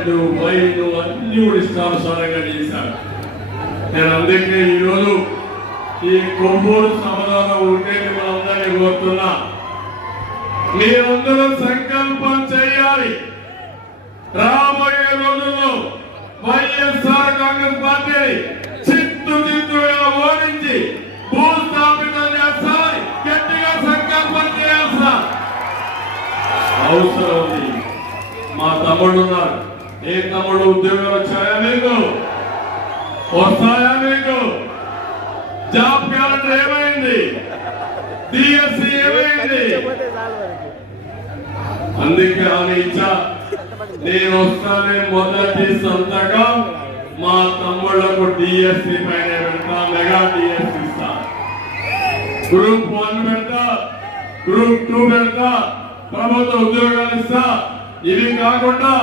Current వైద్యు అన్ని కూడా ఇష్టానుసారంగా చేశారు. నేను అందుకే ఈరోజు ఈ కొమ్మూరు సమాధానం ఉంటే మనందరినీ కోరుతున్నా, మీరందరూ సంకల్పం చేయాలి. రాబోయే రోజుల్లో వైఎస్ఆర్ కాంగ్రెస్ పార్టీని చిత్తుగా ఓడించి భూస్థాపితం చేస్తామని గట్టిగా సంకల్పం చేయాల్సిన అవసరం ఉంది. మా తమ్ముడు ఉన్నారు. ఏ తమ్ముడు ఉద్యోగాలు వచ్చాయా మీకు? వస్తాయా మీకు? జాబ్ క్యాలెండర్ ఏమైంది? డిఎస్సి ఏమైంది? అందుకే హామీ ఇచ్చా, నేను వస్తానే మొదటి సంతకం మా తమ్ముళ్లకు డిఎస్సి పైన పెడతా, మెగా డిఎస్సి ఇస్తా. గ్రూప్ 1 పెడతా, గ్రూప్ 2 పెడతా, ప్రభుత్వ ఉద్యోగాలు ఇస్తా. ఇవి కాకుండా